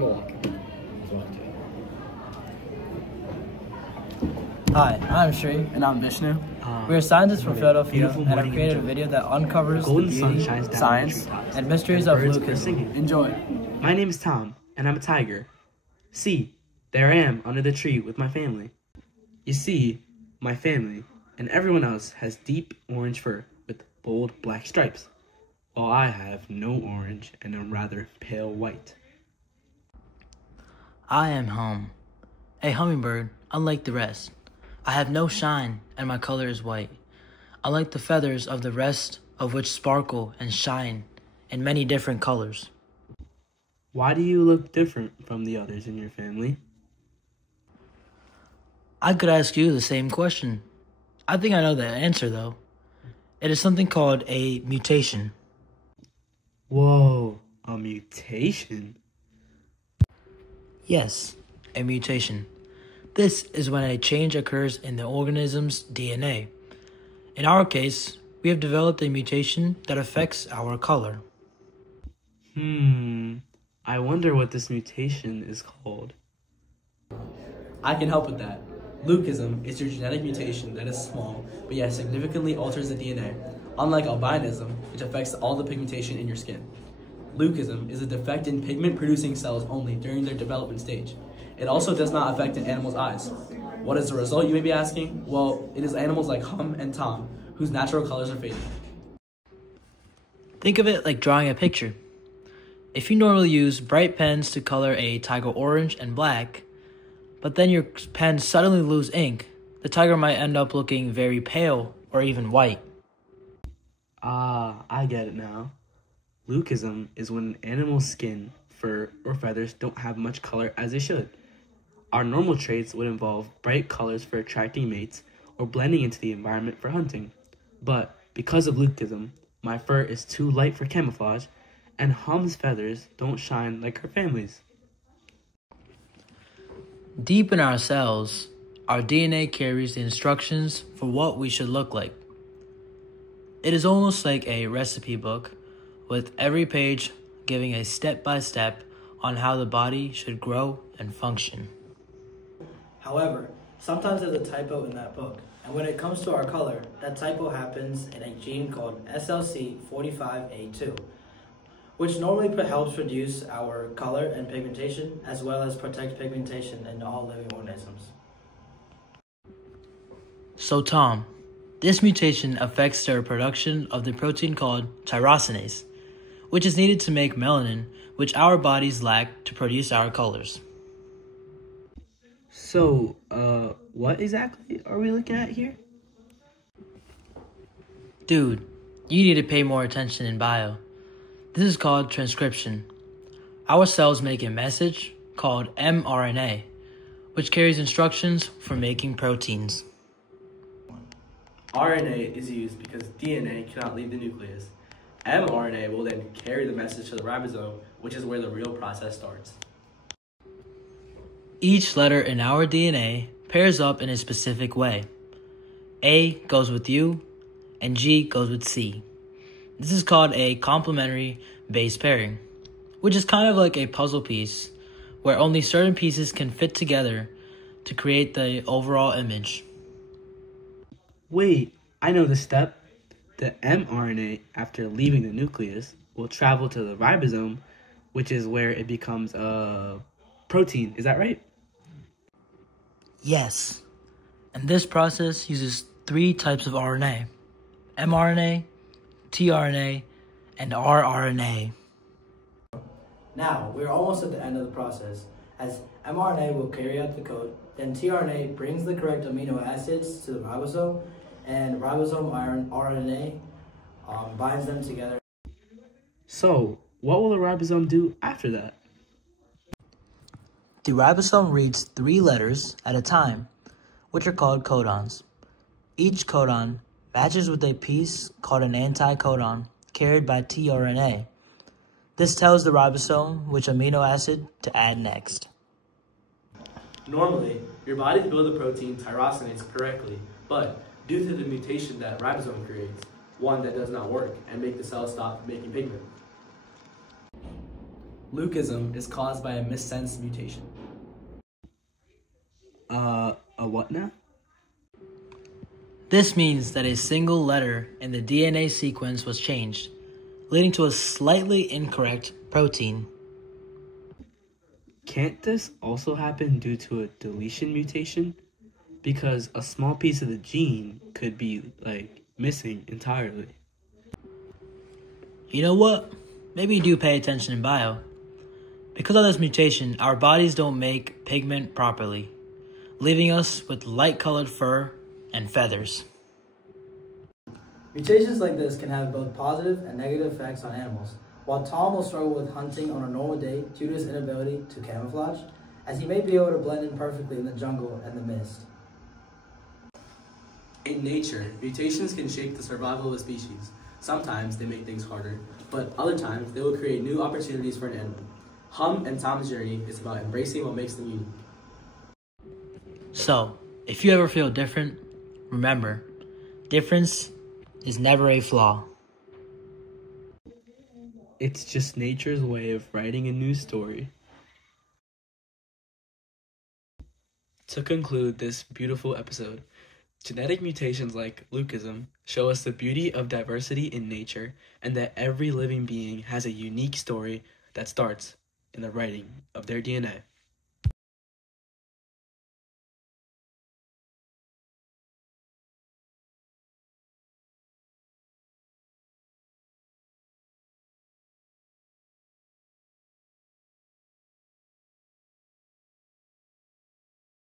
Milwaukee. Hi, I'm Shri. And I'm Vishnu. We are scientists from Philadelphia and have morning created a enjoy. video that uncovers the Golden sun beauty, shines down science, the treetops, and mysteries and of birds are Leucism. singing. Enjoy. My name is Tom, and I'm a tiger. See, there I am under the tree with my family. You see, my family and everyone else has deep orange fur with bold black stripes, while I have no orange and am rather pale white. I am home, a hummingbird, unlike the rest. I have no shine, and my color is white, unlike the feathers of the rest, of which sparkle and shine in many different colors. Why do you look different from the others in your family? I could ask you the same question. I think I know the answer, though. It is something called a mutation. Whoa, a mutation? Yes, a mutation. This is when a change occurs in the organism's DNA. In our case, we have developed a mutation that affects our color. I wonder what this mutation is called. I can help with that. Leucism is your genetic mutation that is small, but yet significantly alters the DNA, unlike albinism, which affects all the pigmentation in your skin. Leucism is a defect in pigment-producing cells only during their development stage. It also does not affect an animal's eyes. What is the result, you may be asking? Well, it is animals like Hum and Tom, whose natural colors are fading. Think of it like drawing a picture. If you normally use bright pens to color a tiger orange and black, but then your pens suddenly lose ink, the tiger might end up looking very pale or even white. Ah, I get it now. Leucism is when an animal's skin, fur, or feathers don't have much color as they should. Our normal traits would involve bright colors for attracting mates or blending into the environment for hunting. But because of leucism, my fur is too light for camouflage, and Hum's feathers don't shine like her family's. Deep in our cells, our DNA carries the instructions for what we should look like. It is almost like a recipe book, with every page giving a step-by-step on how the body should grow and function. However, sometimes there's a typo in that book, and when it comes to our color, that typo happens in a gene called SLC45A2, which normally helps reduce our color and pigmentation, as well as protect pigmentation in all living organisms. So Tom, this mutation affects the production of the protein called tyrosinase, which is needed to make melanin, which our bodies lack to produce our colors. So, what exactly are we looking at here? Dude, you need to pay more attention in bio. This is called transcription. Our cells make a message called mRNA, which carries instructions for making proteins. RNA is used because DNA cannot leave the nucleus. mRNA will then carry the message to the ribosome, which is where the real process starts. Each letter in our DNA pairs up in a specific way. A goes with U, and G goes with C. This is called a complementary base pairing, which is kind of like a puzzle piece where only certain pieces can fit together to create the overall image. Wait, I know the step. The mRNA, after leaving the nucleus, will travel to the ribosome, which is where it becomes a protein. Is that right? Yes, and this process uses 3 types of RNA: mRNA, tRNA, and rRNA. Now, we're almost at the end of the process, as mRNA will carry out the code, then tRNA brings the correct amino acids to the ribosome, and ribosome RNA binds them together. So, what will the ribosome do after that? The ribosome reads 3 letters at a time, which are called codons. Each codon matches with a piece called an anticodon carried by tRNA. This tells the ribosome which amino acid to add next. Normally, your body builds the protein tyrosinase correctly, but due to the mutation that ribosome creates, one that does not work and make the cell stop making pigment. Leucism is caused by a missense mutation. A what now? This means that a single letter in the DNA sequence was changed, leading to a slightly incorrect protein. Can't this also happen due to a deletion mutation? Because a small piece of the gene could be, missing entirely. You know what? Maybe you do pay attention in bio. Because of this mutation, our bodies don't make pigment properly, leaving us with light-colored fur and feathers. Mutations like this can have both positive and negative effects on animals. While Tom will struggle with hunting on a normal day due to his inability to camouflage, as he may be able to blend in perfectly in the jungle and the mist. In nature, mutations can shape the survival of a species. Sometimes they make things harder, but other times they will create new opportunities for an animal. Hum and Tom's journey is about embracing what makes them unique. So, if you ever feel different, remember, difference is never a flaw. It's just nature's way of writing a new story. To conclude this beautiful episode, genetic mutations like Leucism show us the beauty of diversity in nature and that every living being has a unique story that starts in the writing of their DNA.